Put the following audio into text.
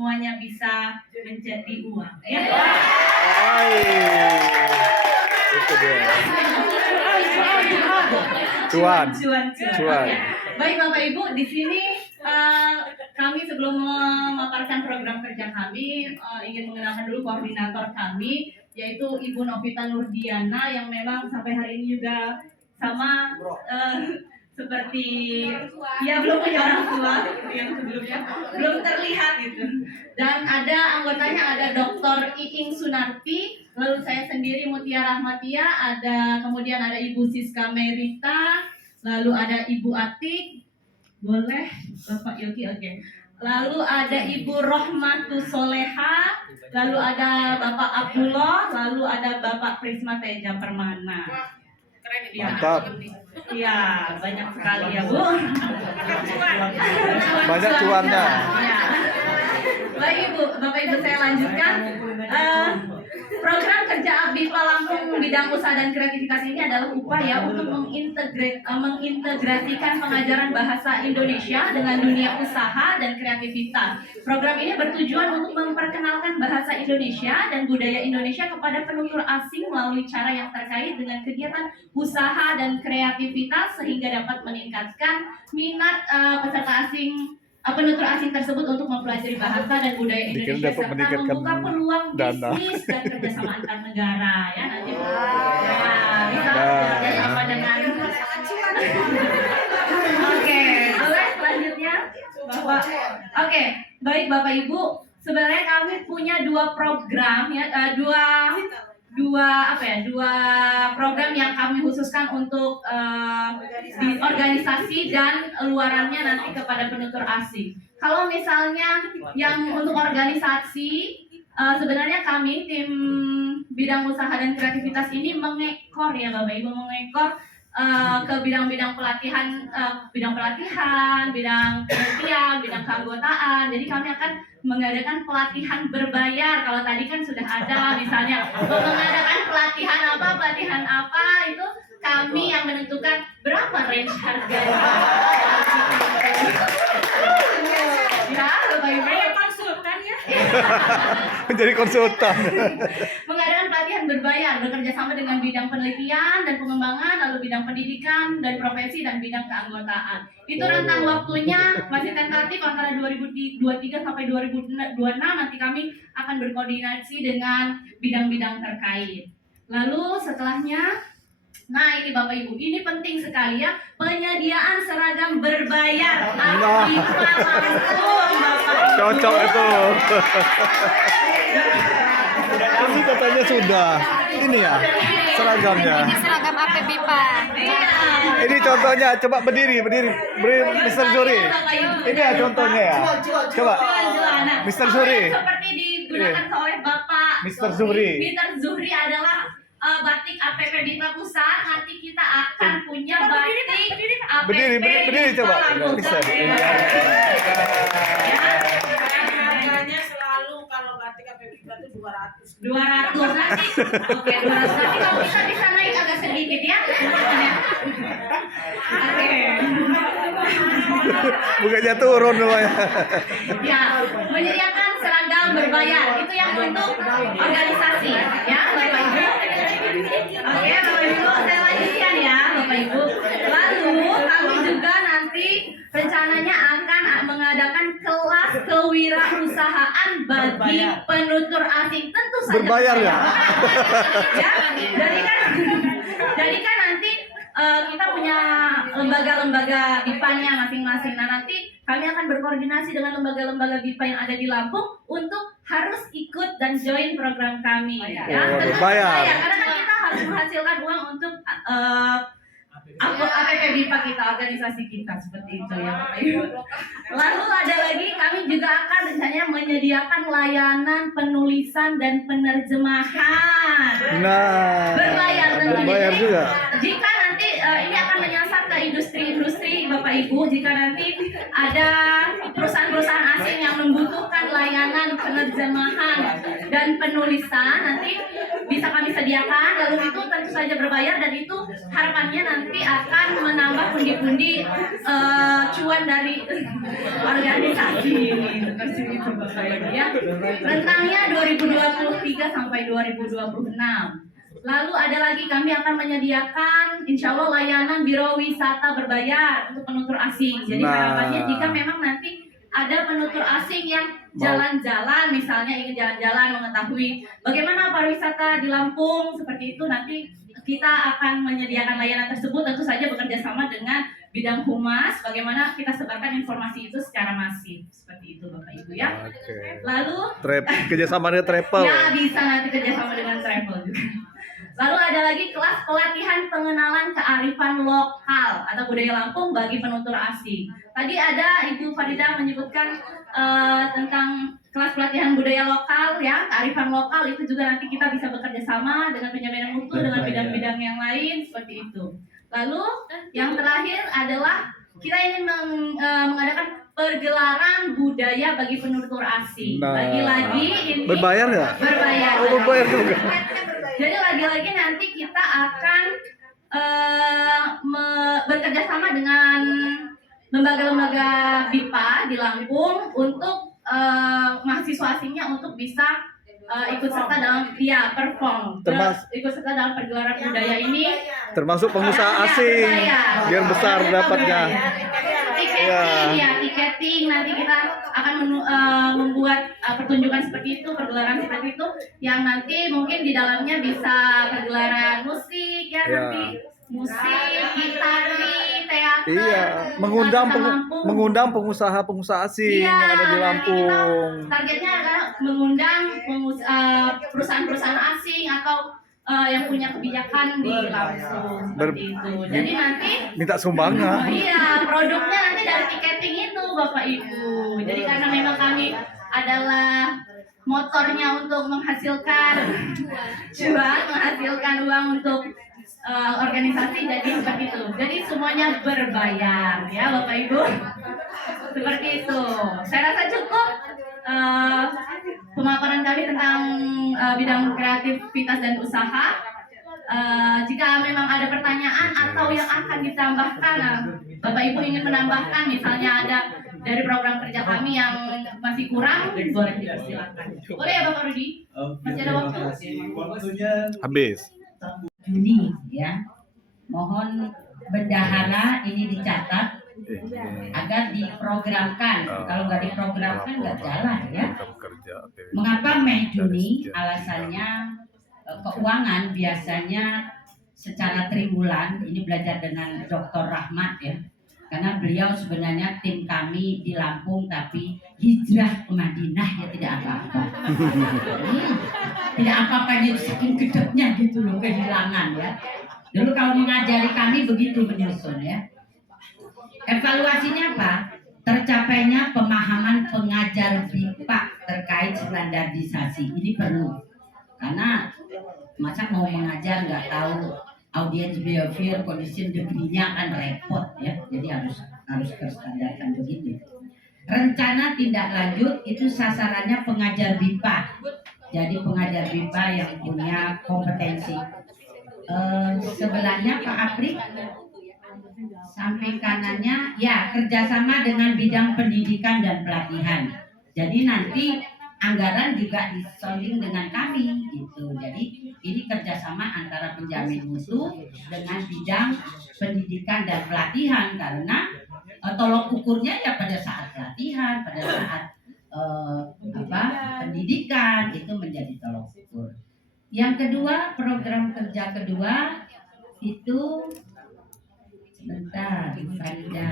semuanya bisa menjadi uang. Ya. Itu dia. Cuan. Oke. Baik Bapak Ibu, di sini kami sebelum memaparkan program kerja kami ingin mengenalkan dulu koordinator kami, yaitu Ibu Novita Nurdiana yang memang sampai hari ini juga sama seperti ya belum punya orang tua yang sebelumnya belum terlihat gitu. Dan ada anggotanya, ada Dr. Iing Sunarti, lalu saya sendiri Mutia Rahmatia, kemudian ada Ibu Siska Merita, lalu ada Ibu Atik, boleh Bapak Yogi, oke. Lalu ada Ibu Rohmatus Soleha, lalu ada Bapak Abdullah, lalu ada Bapak Prisma Teja Permana. Mantap. Iya, banyak sekali ya Bu. Banyak cuannya. Ya. Baik Bapak Ibu saya lanjutkan. Program kerja Abdipa Lampung bidang usaha dan kreativitas ini adalah upaya untuk mengintegrasikan pengajaran bahasa Indonesia dengan dunia usaha dan kreativitas. Program ini bertujuan untuk memperkenalkan bahasa Indonesia dan budaya Indonesia kepada penutur asing melalui cara yang terkait dengan kegiatan usaha dan kreativitas sehingga dapat meningkatkan minat peserta asing, penutur asing tersebut untuk mempelajari bahasa dan budaya Indonesia serta membuka peluang bisnis dan kerjasama antar negara ya nanti bisa kerjasama dengan oke, boleh selanjutnya Bapak. Oke, baik Bapak Ibu, sebenarnya kami punya dua program ya, dua program yang kami khususkan untuk di organisasi dan luarannya nanti kepada penutur asing. Kalau misalnya yang untuk organisasi, sebenarnya kami tim bidang usaha dan kreativitas ini mengekor ya Bapak Ibu, mengekor ke bidang-bidang pelatihan, bidang penelitian, bidang keanggotaan. Jadi kami akan mengadakan pelatihan berbayar. Kalau tadi kan sudah ada misalnya mengadakan pelatihan apa itu kami yang menentukan berapa range harganya. Ya, Bapak Ibu konsultan ya. Menjadi konsultan. Mengadakan pelatihan berbayar bekerja sama dengan bidang penelitian dan pengembangan, lalu bidang pendidikan dan profesi dan bidang keanggotaan. Itu rentang waktunya masih tentatif antara 2023 sampai 2026. Nanti kami akan berkoordinasi dengan bidang-bidang terkait. Lalu setelahnya, nah ini Bapak Ibu, ini penting sekali ya, penyediaan seragam berbayar Abdipa Lampung Bapak Ibu. Cocok itu. Ini katanya sudah. Ini ya seragamnya. Ini seragam Abdipa. Ini contohnya, coba berdiri, Mr. Zuri. Ini ya contohnya ya. Coba, Mr. Zuri. Seperti digunakan oleh Bapak Mr. Zuhri. Mr. Zuhri adalah batik APP Bima Pusat. Nanti kita akan punya batik APP Berdiri coba. Bisa. Harganya selalu kalau batik APP itu 200 nanti. Oke, 200 nanti kalau bisa naik agak sedikit ya. Oke. Bukannya turun namanya. Ya, menyediakan seragam berbayar itu yang untuk organisasi ya Bapak Ibu. Oke Bapak Ibu, saya lanjutkan ya Bapak Ibu. Lalu kami juga nanti rencananya akan mengadakan kelas kewirausahaan bagi penutur asing, tentu saja Berbayar ya? Ya, jadi kan nanti kita punya lembaga-lembaga BIPA-nya masing-masing. Nah nanti kami akan berkoordinasi dengan lembaga-lembaga BIPA yang ada di Lampung untuk harus ikut dan join program kami. Ya, berbayar. Karena kan kita harus menghasilkan uang untuk APP BIPA kita, organisasi kita, seperti itu ya Bapak Ibu. Lalu ada lagi, kami juga akan rencananya menyediakan layanan penulisan dan penerjemahan. Nah, berbayar juga. Jika nanti ini akan menyasar ke industri-industri Bapak Ibu, jika nanti ada perusahaan-perusahaan asing yang membutuhkan layanan penerjemahan dan penulisan nanti bisa kami sediakan. Lalu itu tentu saja berbayar dan itu harapannya nanti akan menambah pundi-pundi cuan dari organisasi ini. Seperti itu Bapak Ibu ya. Rentangnya 2023 sampai 2026. Lalu ada lagi kami akan menyediakan insya Allah layanan biro wisata berbayar untuk penutur asing. Jadi harapannya jika memang nanti ada penutur asing yang jalan-jalan, misalnya ingin jalan-jalan mengetahui bagaimana pariwisata di Lampung seperti itu, nanti kita akan menyediakan layanan tersebut, tentu saja bekerja sama dengan bidang humas, bagaimana kita sebarkan informasi itu secara masif seperti itu Bapak Ibu ya. Lalu kerjasama dengan travel. Ya bisa nanti kerjasama dengan travel juga. Lalu ada lagi kelas pelatihan pengenalan kearifan lokal atau budaya Lampung bagi penutur asing. Tadi ada Ibu Farida menyebutkan tentang kelas pelatihan budaya lokal ya, kearifan lokal itu juga nanti kita bisa bekerja sama dengan penjaminan mutu dengan bidang-bidang yang lain seperti itu. Lalu yang terakhir adalah kita ingin mengadakan pergelaran budaya bagi penutur asing. Lagi-lagi ini berbayar nggak? Berbayar. Oh, berbayar juga. Jadi lagi-lagi nanti kita akan bekerja sama dengan lembaga-lembaga BIPA di Lampung untuk mahasiswa asingnya untuk bisa ikut serta dalam perform, ikut serta dalam pergelaran budaya ini, termasuk pengusaha asing biar besar dapatnya. Tiketing nanti kita akan membuat pertunjukan seperti itu, pergelaran seperti itu yang nanti mungkin di dalamnya bisa pergelaran musik ya. Nanti musik, gitari, teater, mengundang pengusaha asing yang ada di Lampung. Targetnya adalah mengundang perusahaan-perusahaan asing atau yang punya kebijakan di Lampung seperti itu. Jadi nanti minta sumbangan. Iya, produknya nanti dari tiketing itu Bapak Ibu. Jadi karena memang kami adalah motornya untuk menghasilkan cuan, menghasilkan uang untuk organisasi, jadi seperti itu. Jadi semuanya berbayar ya Bapak Ibu. Seperti itu. Saya rasa cukup pemaparan kami tentang bidang kreativitas dan usaha. Jika memang ada pertanyaan atau yang akan ditambahkan, Bapak Ibu ingin menambahkan, misalnya ada dari program kerja kami yang masih kurang, boleh dipersilakan. Boleh ya Bapak Rudi? Masih ada waktu? Habis. Juni ya. Mohon bendahara ini dicatat agar diprogramkan. Kalau nggak diprogramkan nggak jalan ya. Mengapa Mei Juni? Alasannya keuangan biasanya secara triwulan. Ini belajar dengan Dr. Rahmat ya. Karena beliau sebenarnya tim kami di Lampung tapi hijrah ke Madinah ya tidak apa-apa. Tidak apa-apanya saking gedeknya gitu loh, kehilangan ya. Dulu kalau mengajari kami begitu menyusun ya. Evaluasinya apa? Tercapainya pemahaman pengajar BIPA terkait standarisasi. Ini perlu. Karena masa mau mengajar nggak tahu audience behavior, condition degree-nya kan repot ya. Jadi harus terstandarkan begitu. Rencana tindak lanjut itu sasarannya pengajar BIPA. Jadi pengajar BIPA yang punya kompetensi. Sebelahnya Pak Apri, samping kanannya ya kerjasama dengan bidang pendidikan dan pelatihan. Jadi nanti anggaran juga disonding dengan kami gitu. Jadi ini kerjasama antara penjamin mutu dengan bidang pendidikan dan pelatihan karena tolok ukurnya ya pada saat pelatihan, pada saat pendidikan itu menjadi tolok ukur. Yang kedua, program kerja kedua itu sebentar, Farida,